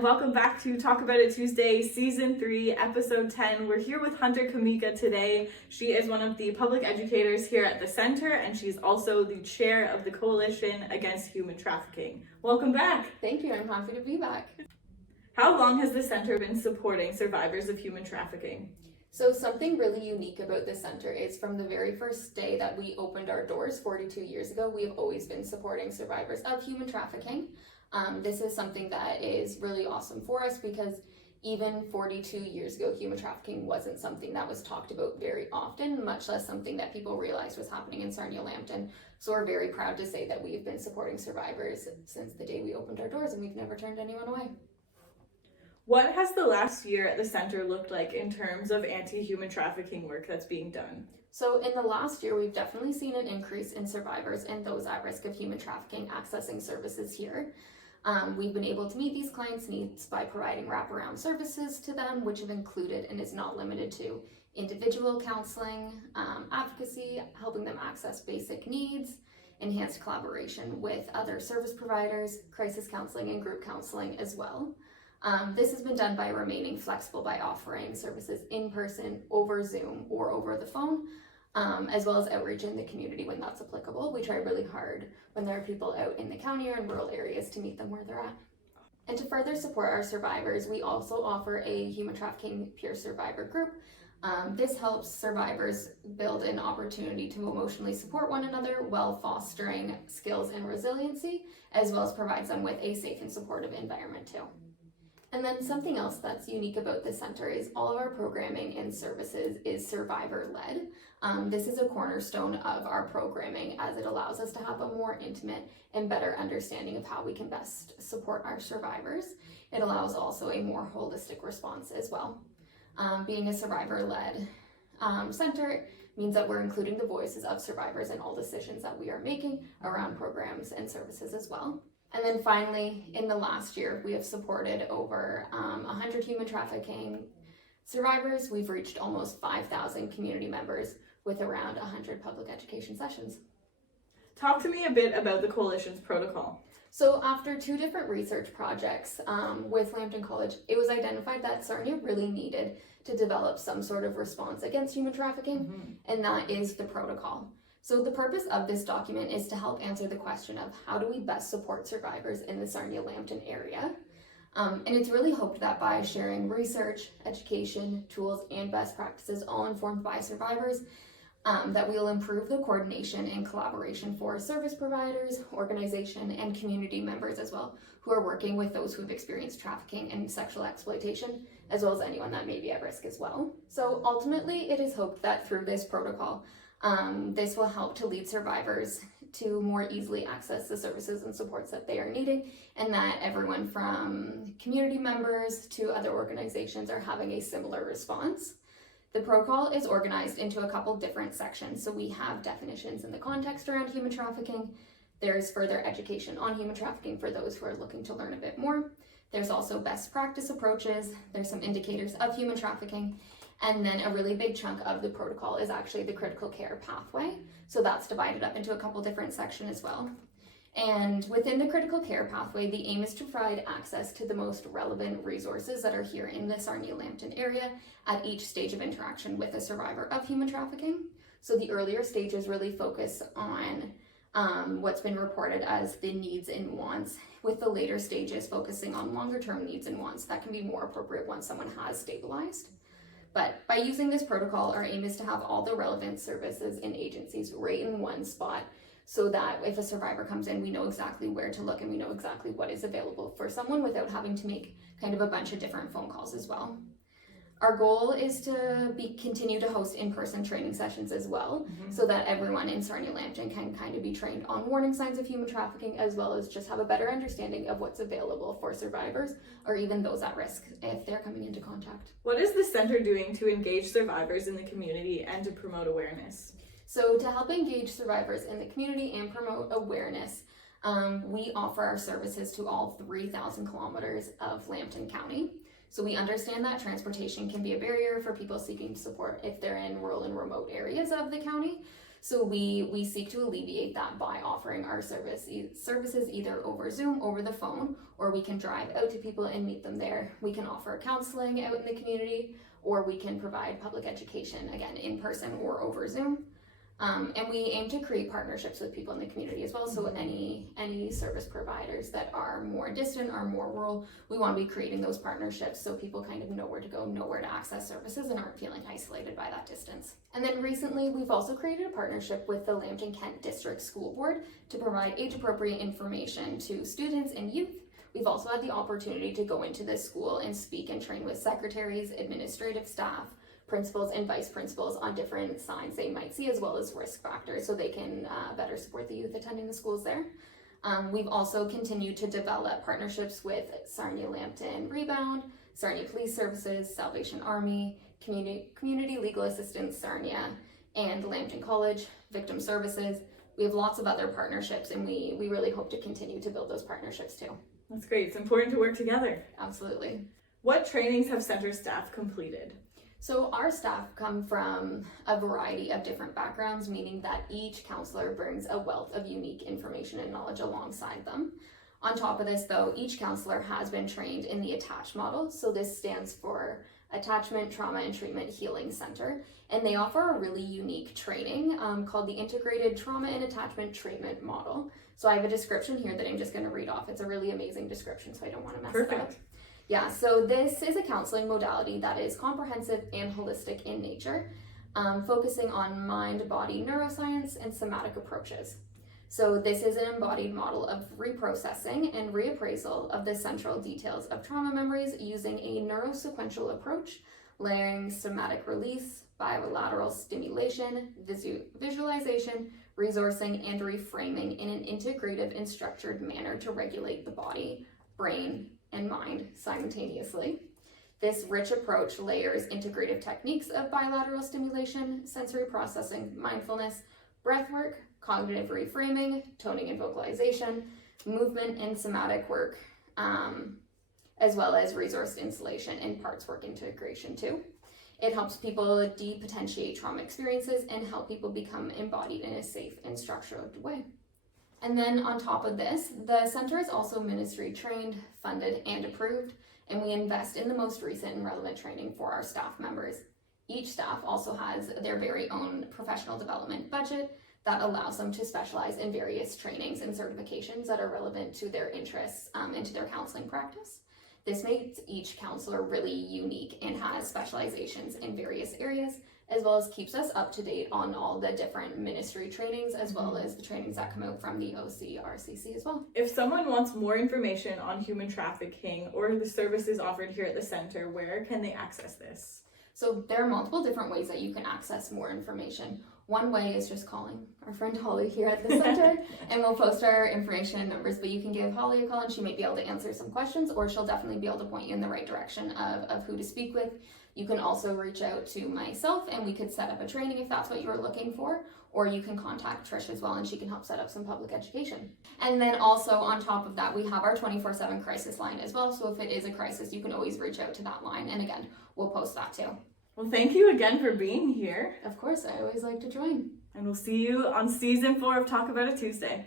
and welcome back to Talk About It Tuesday, Season 3, Episode 10. We're here with Hunter Kameka today. She is one of the public educators here at the Center, and she's also the chair of the Coalition Against Human Trafficking. Welcome back. Thank you, I'm happy to be back. How long has the Center been supporting survivors of human trafficking? So something really unique about the Center is from the very first day that we opened our doors 42 years ago, we have always been supporting survivors of human trafficking. This is something that is really awesome for us because even 42 years ago, human trafficking wasn't something that was talked about very often, much less something that people realized was happening in Sarnia-Lambton. So we're very proud to say that we've been supporting survivors since the day we opened our doors, and we've never turned anyone away. What has the last year at the Center looked like in terms of anti-human trafficking work that's being done? So in the last year, we've definitely seen an increase in survivors and those at risk of human trafficking accessing services here. We've been able to meet these clients' needs by providing wraparound services to them, which have included and is not limited to individual counseling, advocacy, helping them access basic needs, enhanced collaboration with other service providers, crisis counseling, and group counseling as well. This has been done by remaining flexible by offering services in person, over Zoom, or over the phone, as well as outreach in the community when that's applicable. We try really hard when there are people out in the county or in rural areas to meet them where they're at. And to further support our survivors, we also offer a human trafficking peer survivor group. This helps survivors build an opportunity to emotionally support one another while fostering skills and resiliency, as well as provides them with a safe and supportive environment too. And then something else that's unique about the Center is all of our programming and services is survivor-led. This is a cornerstone of our programming as it allows us to have a more intimate and better understanding of how we can best support our survivors. It allows also a more holistic response as well. Being a survivor-led center means that we're including the voices of survivors in all decisions that we are making around programs and services as well. And then finally, in the last year, we have supported over 100 human trafficking survivors. We've reached almost 5,000 community members with around 100 public education sessions. Talk to me a bit about the Coalition's protocol. So after 2 different research projects with Lambton College, it was identified that Sarnia really needed to develop some sort of response against human trafficking, and that is the protocol. So the purpose of this document is to help answer the question of how do we best support survivors in the Sarnia-Lambton area. And it's really hoped that by sharing research, education, tools, and best practices all informed by survivors, that we'll improve the coordination and collaboration for service providers, organization, and community members as well, who are working with those who've experienced trafficking and sexual exploitation, as well as anyone that may be at risk as well. So ultimately, it is hoped that through this protocol, this will help to lead survivors to more easily access the services and supports that they are needing, and that everyone from community members to other organizations are having a similar response. The protocol is organized into a couple different sections. So we have definitions in the context around human trafficking. There's further education on human trafficking for those who are looking to learn a bit more. There's also best practice approaches. There's some indicators of human trafficking. And then a really big chunk of the protocol is actually the critical care pathway. So that's divided up into a couple different sections as well. And within the critical care pathway, the aim is to provide access to the most relevant resources that are here in the Sarnia-Lambton area at each stage of interaction with a survivor of human trafficking. So the earlier stages really focus on what's been reported as the needs and wants, with the later stages focusing on longer term needs and wants that can be more appropriate once someone has stabilized. But by using this protocol, our aim is to have all the relevant services and agencies right in one spot, so that if a survivor comes in, we know exactly where to look and we know exactly what is available for someone without having to make kind of a bunch of different phone calls as well. Our goal is to continue to host in-person training sessions as well, so that everyone in Sarnia-Lambton can kind of be trained on warning signs of human trafficking, as well as just have a better understanding of what's available for survivors or even those at risk if they're coming into contact. What is the Center doing to engage survivors in the community and to promote awareness? So to help engage survivors in the community and promote awareness, we offer our services to all 3,000 kilometers of Lambton County. So we understand that transportation can be a barrier for people seeking support if they're in rural and remote areas of the county. So we seek to alleviate that by offering our services either over Zoom, over the phone, or we can drive out to people and meet them there. We can offer counseling out in the community, or we can provide public education, again, in person or over Zoom. And we aim to create partnerships with people in the community as well. So any service providers that are more distant or more rural, we want to be creating those partnerships so people kind of know where to go, know where to access services, and aren't feeling isolated by that distance. And then recently, we've also created a partnership with the Lambton Kent District School Board to provide age-appropriate information to students and youth. We've also had the opportunity to go into this school and speak and train with secretaries, administrative staff, principals and vice principals on different signs they might see, as well as risk factors, so they can better support the youth attending the schools there. We've also continued to develop partnerships with Sarnia Lambton Rebound, Sarnia Police Services, Salvation Army, Community Legal Assistance Sarnia, and Lambton College, Victim Services. We have lots of other partnerships, and we really hope to continue to build those partnerships too. That's great. It's important to work together. Absolutely. What trainings have center staff completed? So our staff come from a variety of different backgrounds, meaning that each counselor brings a wealth of unique information and knowledge alongside them. On top of this, though, each counselor has been trained in the ATTACH model. So this stands for Attachment, Trauma, and Treatment Healing Center. And they offer a really unique training called the Integrated Trauma and Attachment Treatment Model. So I have a description here that I'm just going to read off. It's a really amazing description, so I don't want to mess it up. Yeah, so this is a counseling modality that is comprehensive and holistic in nature, focusing on mind-body neuroscience and somatic approaches. So this is an embodied model of reprocessing and reappraisal of the central details of trauma memories using a neurosequential approach, layering somatic release, bilateral stimulation, visualization, resourcing, and reframing in an integrative and structured manner to regulate the body, brain, and mind simultaneously. This rich approach layers integrative techniques of bilateral stimulation, sensory processing, mindfulness, breath work, cognitive reframing, toning and vocalization, movement and somatic work, as well as resource installation and parts work integration too. It helps people depotentiate trauma experiences and help people become embodied in a safe and structured way. And then on top of this, the center is also ministry trained, funded, and approved, and we invest in the most recent and relevant training for our staff members. Each staff also has their very own professional development budget that allows them to specialize in various trainings and certifications that are relevant to their interests and to their counseling practice. This makes each counselor really unique and has specializations in various areas, as well as keeps us up to date on all the different ministry trainings, as well as the trainings that come out from the OCRCC as well. If someone wants more information on human trafficking or the services offered here at the center, where can they access this? So there are multiple different ways that you can access more information. One way is just calling our friend Holly here at the center, and we'll post our information and numbers, but you can give Holly a call and she might be able to answer some questions, or she'll definitely be able to point you in the right direction of who to speak with. You can also reach out to myself and we could set up a training if that's what you're looking for, or you can contact Trish as well and she can help set up some public education. And then also on top of that, we have our 24/7 crisis line as well. So if it is a crisis, you can always reach out to that line. And again, we'll post that too. Well, thank you again for being here. Of course, I always like to join. And we'll see you on season 4 of Talk About It Tuesday.